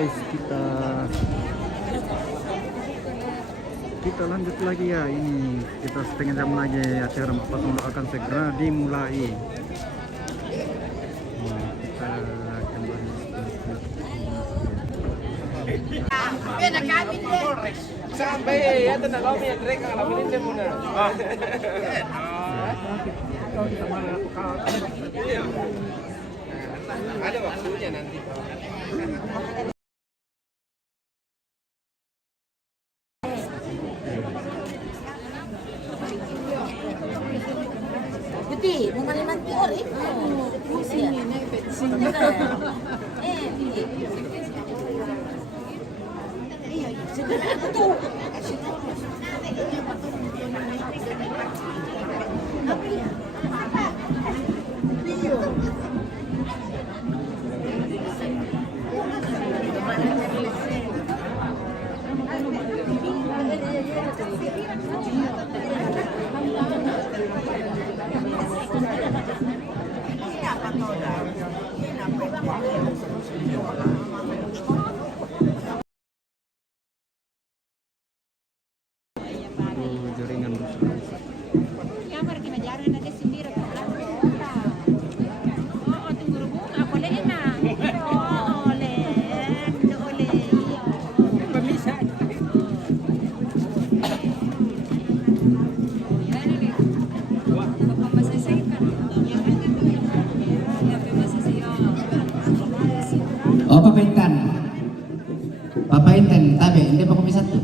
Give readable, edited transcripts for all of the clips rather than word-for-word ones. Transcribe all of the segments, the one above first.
guys, kita lanjut lagi ya. Ini kita setengah jam lagi, acara pasang akan segera dimulai. Kita kembali sampai ya tenang kami yang mereka ngalamin ini muna. Ada waktunya nanti. Putih, mau main nanti ori? Sini, sini. jaringan Kamar kimajaran ada sendiri tunggu bunga boleh enak oleh pemisah oh papaintan tabi hindi pa kumisat to.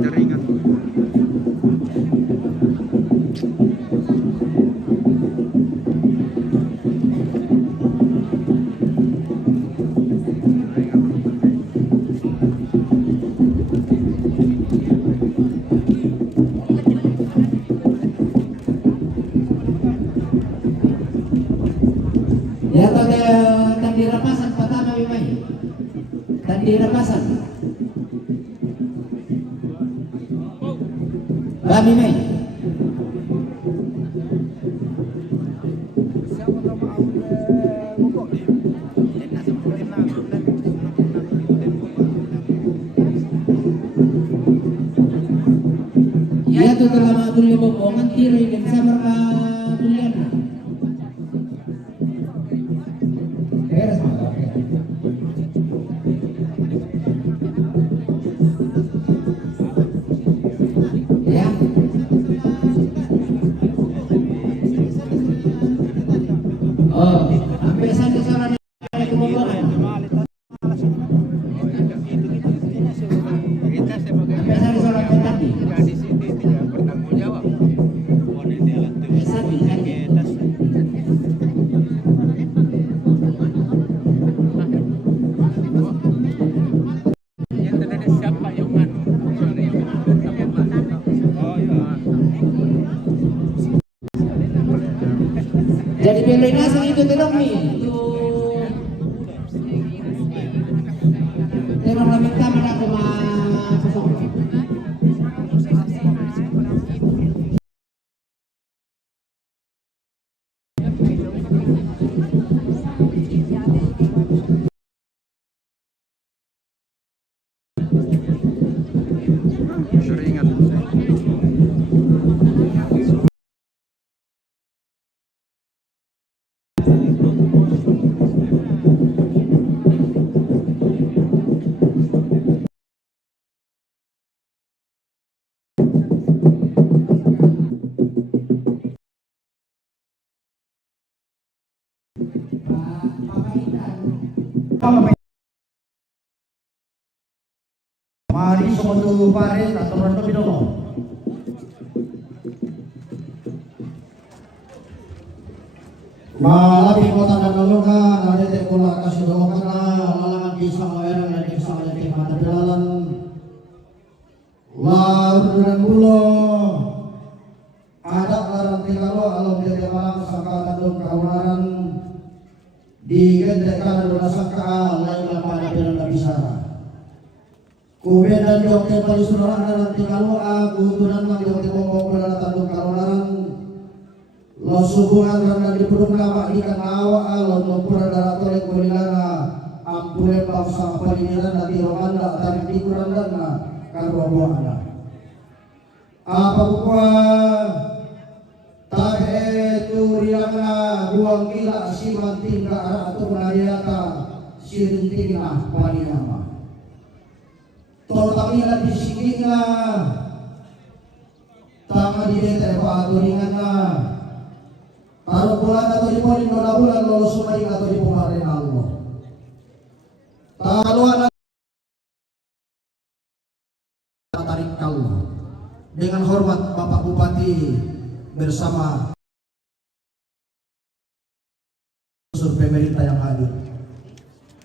jaringan. Ya tadi rapasan pertama Bimai. Tadi rapasan. Babi Mai. Ya tu telah mengatur bohongan tirai dan sabar tulian. Ya. Oh, sampai sana soalnya ada kebobolan. Kita sebagai Sampai sana soalnya tadi. di sini tidak bertanggung jawab. Siapa yang mana? Oh iya. Jadi pelinasang itu tenong nih. Tenong namin tama na kumasok. Jaringan. Mari sumunod pare at Toronto Binomo. Malapit mo tanang nalungan, narinig ko lang kasi doon na lalangan bisa mayroon na di sa kanyang matapilalan. Warunan bulo, ada larang tingalo, alam dia malam sangka tandung kawanan di gendekan nasangka lain lang pada pinanabisara. Kubedan yung te palisunaran na ng tingalua, kutunan ng yung timongkong na natandong karonaran. Lo subungan na dipudong lama di kanawa lo nopura daratolik kulilana ampulen bangsa paliniran na tiromanda tarik tikuran dan na karuabuan na. Apa bukwa tabe turiang na buang gila simanting ka arato na yata sirinting na paninama. Totamilan di sini na tama di dete paaturingan na taruh bulan atau di poin dua bulan lolos sumari atau di pemarin Allah. Taruhan tarik kalau dengan hormat Bapak Bupati bersama unsur pemerintah yang hadir.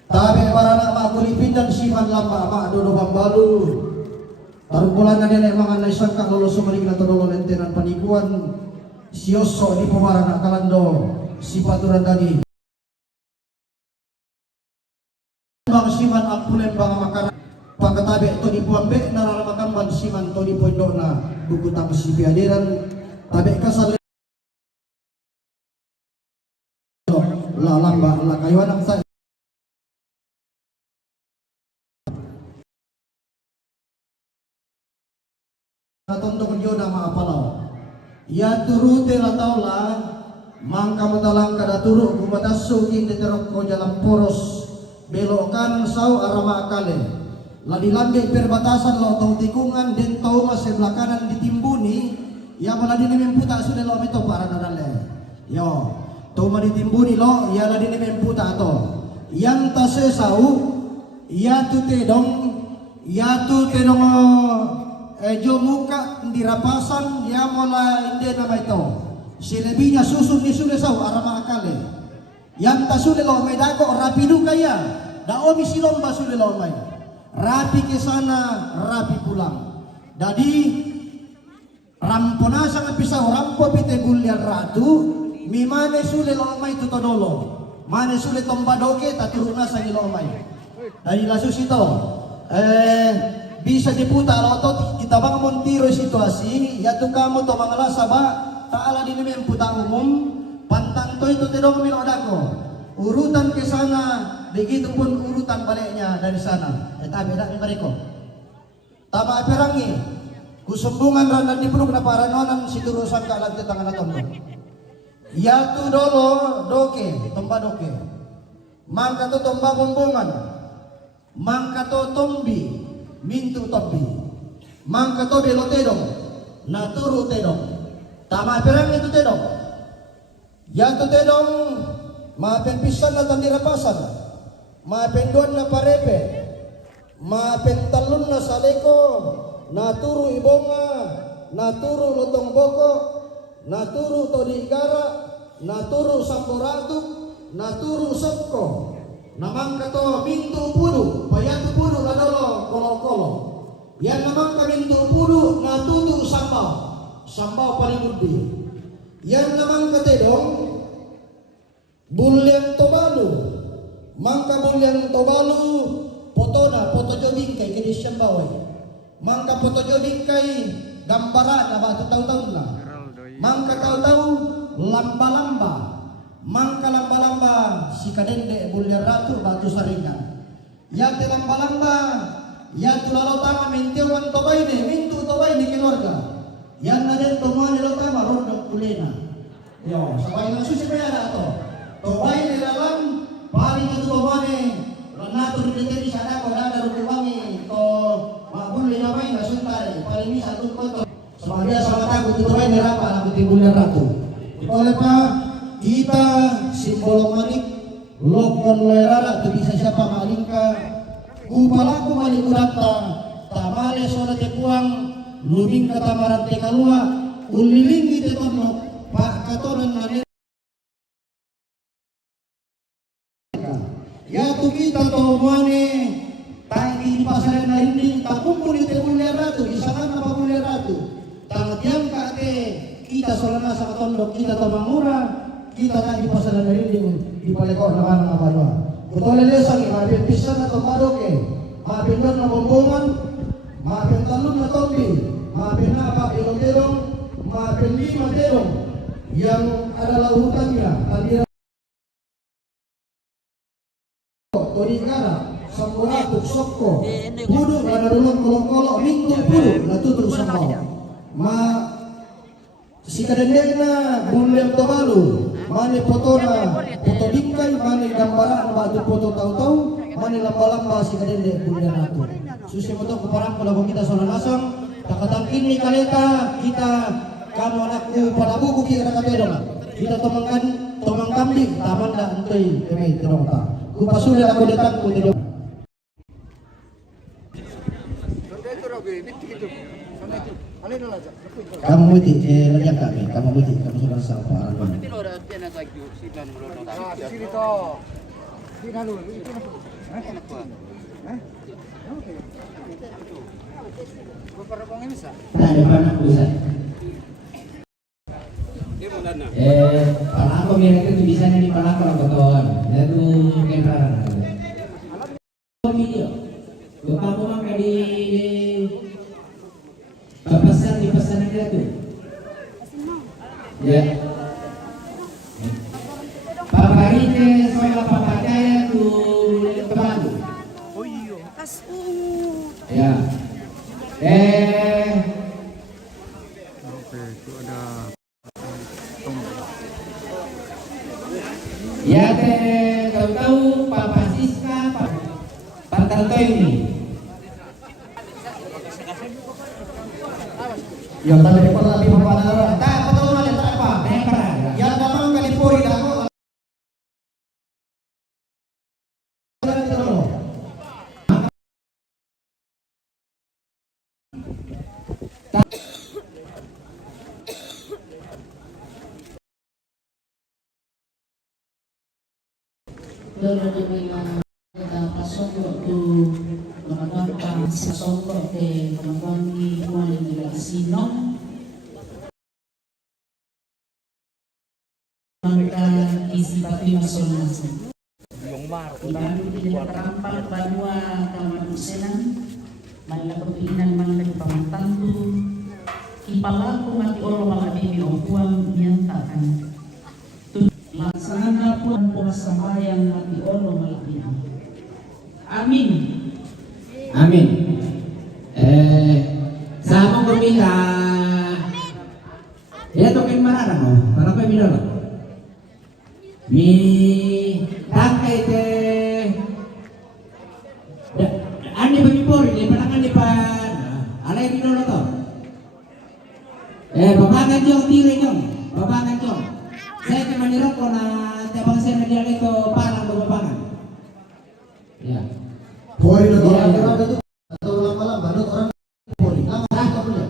Tapi para anak mak kulipin dan siman lamba mak dodo bambalu. Taruh bulan ada emang anai sangka lolos sumari atau lolos lentenan panikuan. Sioso di pemarana kalando si paturan tadi. Bang siman apulen bang makanan pagkatabi to di puambe naralamakan ban siman to di pondona buku tang si biadiran tabi kasal la lamba la kayuan ang sa natondok joda maapalaw. Ya turute la taula mangka matalang kada turu kumadasu ing deterok ko jalan poros belokan sau arama akale ladi lambe perbatasan lo tau tikungan den tau mas sebelah kanan ditimbuni ya maladi ni memputa sudah lo meto para nadale yo tau ma ditimbuni lo ya ladi ni memputa to yang tase sau ya tu tedong jo muka dirapasan ya mulai inde nama itu selebihnya susun ni sudah sau arama akale yang tak sudah lo medako rapidu kaya da omi silomba sudah lo mai rapi ke sana rapi pulang jadi rampona sangat pisau rampo pite gulian ratu mi mane sudah lo mai tu todolo mane sudah tombadoke taturuna sa lo mai dari lasus itu bisa diputar otot kita bang montiro situasi yaitu kamu to mangalasa ba taala dinami yang putar umum pantang to itu tedong milodako urutan ke sana begitu pun urutan baliknya dari sana eta beda ni mereka tama perangi kusumbungan rana di puruk na paranonan siturusan ka lantai tangan atombo yaitu dolo doke tomba doke mangka to tomba bombongan mangka to tombi mintu topi mangka to belo tedong naturu tedong tama perang itu tedong ya tu tedong maapen pisan na tandirapasan maapen doan na parepe maapen talun na saleko naturu ibonga naturu lotong boko naturu todigara naturu samboratu naturu sokko namang kato mintu pudu bayatu pudu ladolo kolo-kolo yan namang ka mintu pudu natutu sambao paling gede yan namang katedong bulian tobalu mangka bulian tobalu potona foto jobing kay kedisyan baway mangka foto jobing kay gambaran na batu tahu-tahu na mangka tahu-tahu lamba-lamba mangka lamba-lamba si kadende bulir ratu batu saringan ya te lamba-lamba ya tu lalau tama mintiwan tobaine mintu tobaine keluarga yang naden tomuan lo tama rondo kulena yo sabay na susi pa yada to tobaine lalang paling itu tomane renato di sana ko dada rukuwangi to mabuli na may nasuntare paling ni satu koto sebagai sama tagu tobaine rapa na bulir ratu oleh pak kita simbol manik lokon lerara tu bisa siapa malingka kupalaku malik urata tamale sona tepuang luming katamaran tekalua ulilingi tetono pak katoran nane ya tu kita to mane tangi pasaran lain takumpul di tebul leratu di sana apa bul leratu tangtiang kate kita solana sa tondok kita to mangura kita tak di pasaran dari di palekor na kanang abalwa Putol dia sangi, maafin pisan atau madoke, maafin don na bombongan, maafin talon na tombi, maafin na apa ilong-ilong, maafin 5 terong yang adalah urutannya tadi Torigara, Sampuratuk, Sokko, Buduk, Lanadulun, Kolong-kolong, Minggu, Buduk, Latutuk, Sokko. Si kadendena bulan tobalu, mani potona, foto dingkai, mani gambaran, batu foto tahu-tahu, mani lamba-lamba si kadende bulan itu. Susi foto keparang pada kita soal lasang, takatang ini kaleta kita kamu anakku pada buku kita katedong. Kita tomang kambing, taman dah antoi kami terong ta. Kupasulah aku datang ku tidak. Kamu muti, lajak kami. Kamu muti, kamu sudah sapa. Nah, depan aku bisa. Palako mereka itu bisa nih palako lah kawan. Itu kamera. Video. Bapak mau makan di di pesan aja tuh. Ya. Papari ke soal papakaya tuh teman. Oh iya. Ya. Oke, itu ada tombol. Ya tahu-tahu Papa Siska, Pak Tanto ini. Yang tadi pernah di Papanara. Tak, betul mana tak apa. Yang datang California aku. Pasok tu teman-teman sesongkok teman-teman di Kuala Sinong maka isi batu masuk langsung. Ibarat tidak terampal banua kawan senang, malah kepinan malah pamantang tu. Kipalaku mati Allah malah bibi okuang nyatakan. Laksana pun puasa yang mati Allah malah bibi. Amin. Amin. Sama kumita. Ya token mararang oh. Para pa minolo. Mi tangkay te. Ani pa mipori, di panangan di pa. Alay minolo to. Babangan jong tiri jong. Babangan jong. Saya kemanirok ko na tabang saya naglalay ko parang babangan. Ya. Pori na orang itu atau lama-lama orang pori. Lama tak punya.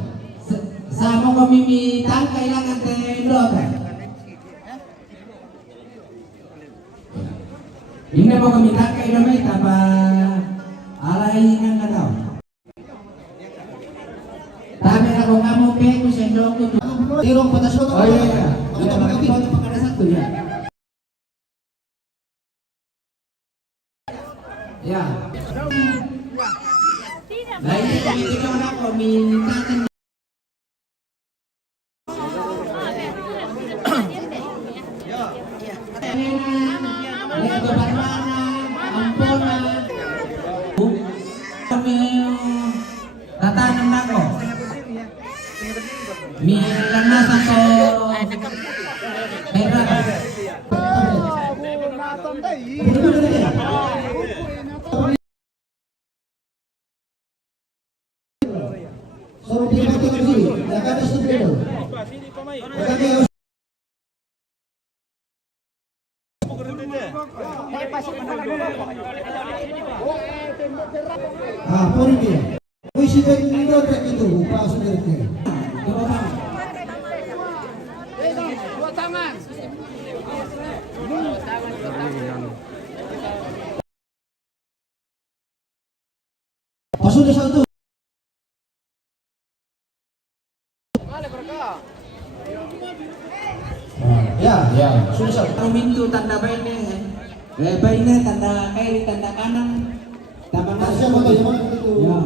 Sama kami kailangan tendok. Hindi po kami tangkay na may tapa alay ng nataw. Tabi na kung amo pe ko sa ndok ko. Tirong patas ko. Oh iya. Ito magkakita pagkadasat ko ya. Ya. Lain itu orang kami mintakan. Tatanam nako. Mi karena satu Suruh dia mati ke sini. Jangan ada stupid. Ah, pori dia. Wisi dan Indo trek itu, Pak Sudirke. Dua tangan. Pasal satu. Ya, sudah satu. Mintu tanda baik ni. Baiknya tanda kiri, tanda kanan. Tambah Kasih foto, gimana itu? Ya.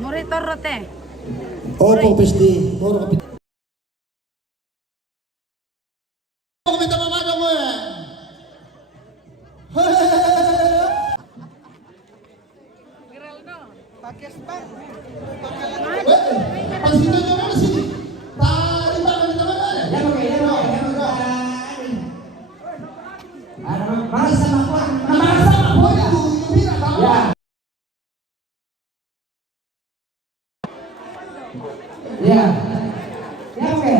Murito rote. Opo, pesti. Puro kapit. Ako minta mamado mo eh. Pasino nyo na sini. Tari ba ka minta mamado? Ya, oke, ya, oke. Malas sama kuah. Malas sama kuah. Ya. Ya. Ya, oke.